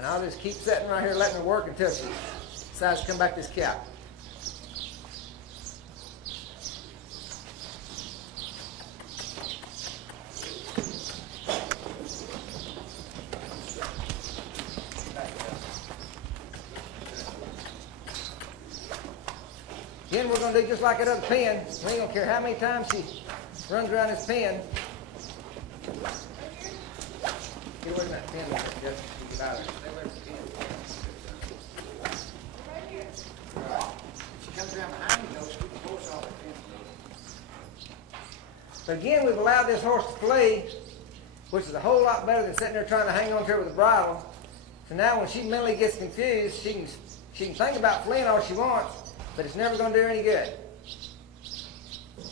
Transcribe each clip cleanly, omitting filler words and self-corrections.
And I'll just keep sitting right here letting her work until she decides to come back to this cow. Again, we're going to do just like that other pen. We ain't going to care how many times she runs around this pen. Get away from that pen there, Jess. Get out of there. Stay away from the pen. Right here. Right. She comes around behind me, though, so we can force all the pen. But again, we've allowed this horse to flee, which is a whole lot better than sitting there trying to hang on to her with a bridle. So now when she mentally gets confused, she can think about fleeing all she wants, but it's never going to do her any good.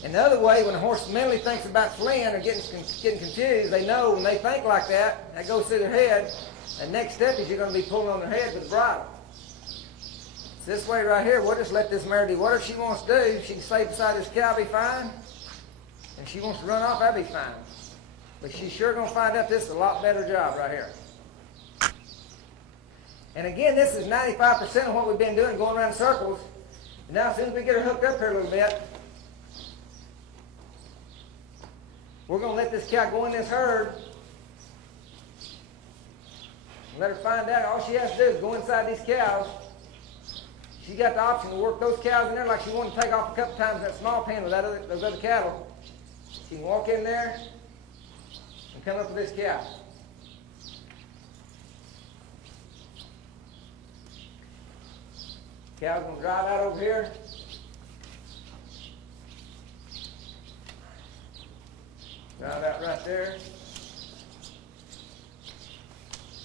And the other way, when a horse mentally thinks about fleeing or getting confused, they know when they think like that, that goes through their head, the next step is you're going to be pulling on their head with the bridle. So this way right here, we'll just let this mare do whatever she wants to do. She can stay beside this cow, be fine. And if she wants to run off, that'll be fine. But she's sure going to find out this is a lot better job right here. And again, this is 95% of what we've been doing, going around in circles. And now as soon as we get her hooked up here a little bit, we're going to let this cow go in this herd and let her find out. All she has to do is go inside these cows. She got the option to work those cows in there like she wanted to take off a couple times in that small pen with those other cattle. She can walk in there and come up with this cow. Cow's going to drive out over here. Drive out right there.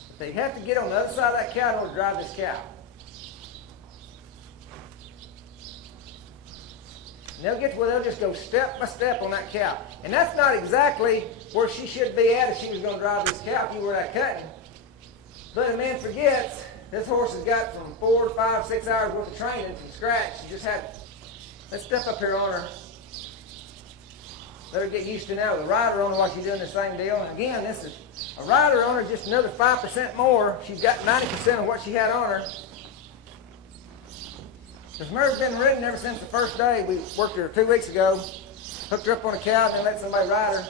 But they have to get on the other side of that cow in order to drive this cow. And they'll get to where they'll just go step by step on that cow. And that's not exactly where she should be at if she was going to drive this cow if you were that cutting. But a man forgets, this horse has got from 4 to 5, 6 hours worth of training from scratch. She just had, let's step up here on her. Let her get used to now. The rider on her while she's doing the same deal. And again, this is a rider on her, just another 5% more. She's got 90% of what she had on her. This mare's been ridden ever since the first day. We worked her 2 weeks ago, hooked her up on a cow, and then let somebody ride her.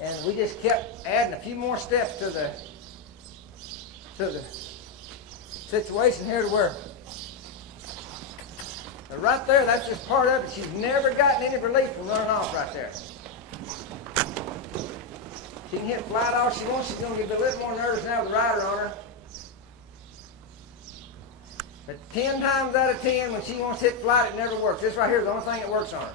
And we just kept adding a few more steps to the situation here to where, but right there, that's just part of it. She's never gotten any relief from running off right there. She can hit flight all she wants. She's going to get a little more nervous now with the rider on her. But 10 times out of 10, when she wants to hit flight, it never works. This right here is the only thing that works on her.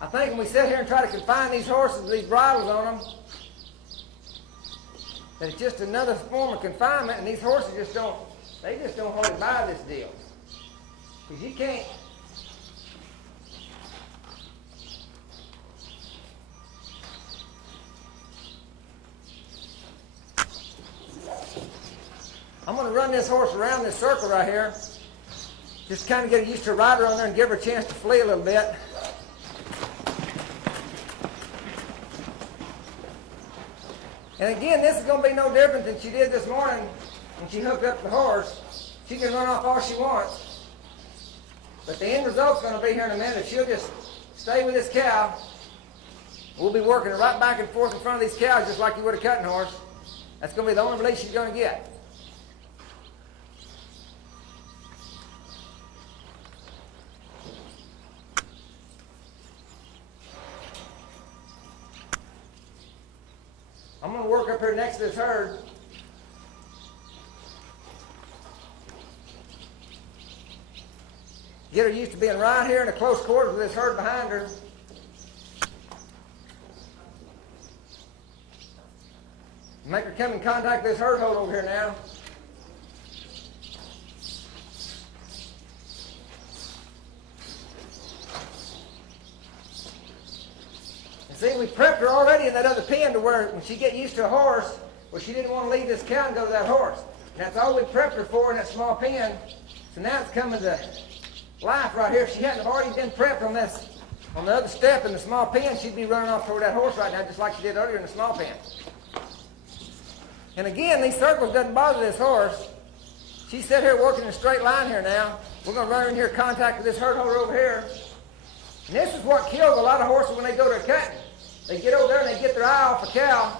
I think when we sit here and try to confine these horses with these bridles on them, that it's just another form of confinement, and these horses just don't hold it by this deal. Because you can't. I'm going to run this horse around this circle right here. Just kind of get her used to a rider on there and give her a chance to flee a little bit. And again, this is going to be no different than she did this morning when she hooked up the horse. She can run off all she wants. But the end result's going to be here in a minute. If she'll just stay with this cow, we'll be working her right back and forth in front of these cows just like you would a cutting horse. That's going to be the only release she's going to get. I'm going to work up here next to this herd. Get her used to being right here in a close quarters with this herd behind her. Make her come in contact with this herd hold over here now. See, we prepped her already in that other pen to where when she get used to a horse, well, she didn't want to leave this cow and go to that horse. And that's all we prepped her for in that small pen. So now it's coming to life right here. If she hadn't have already been prepped on this On the other step in the small pen, she'd be running off toward that horse right now, just like she did earlier in the small pen. And again, these circles doesn't bother this horse. She's sitting here working in a straight line here now. We're going to run her in here in contact with this herd holder over here. And this is what kills a lot of horses when they go to cutting. They get over there and they get their eye off a cow.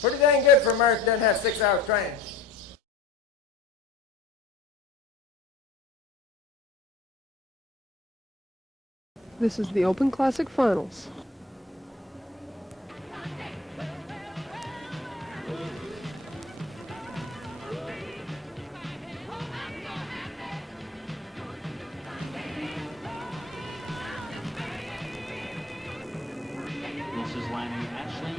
Pretty dang good for a mare that doesn't have 6 hours training. This is the Open Classic Finals. Mrs. Lanning Ashley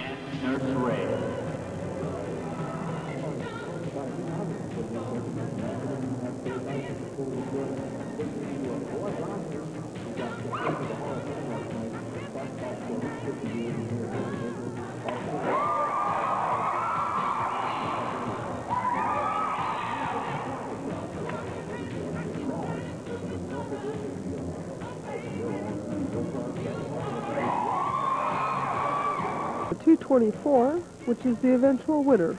and Nurse Ray. The 224, which is the eventual winner.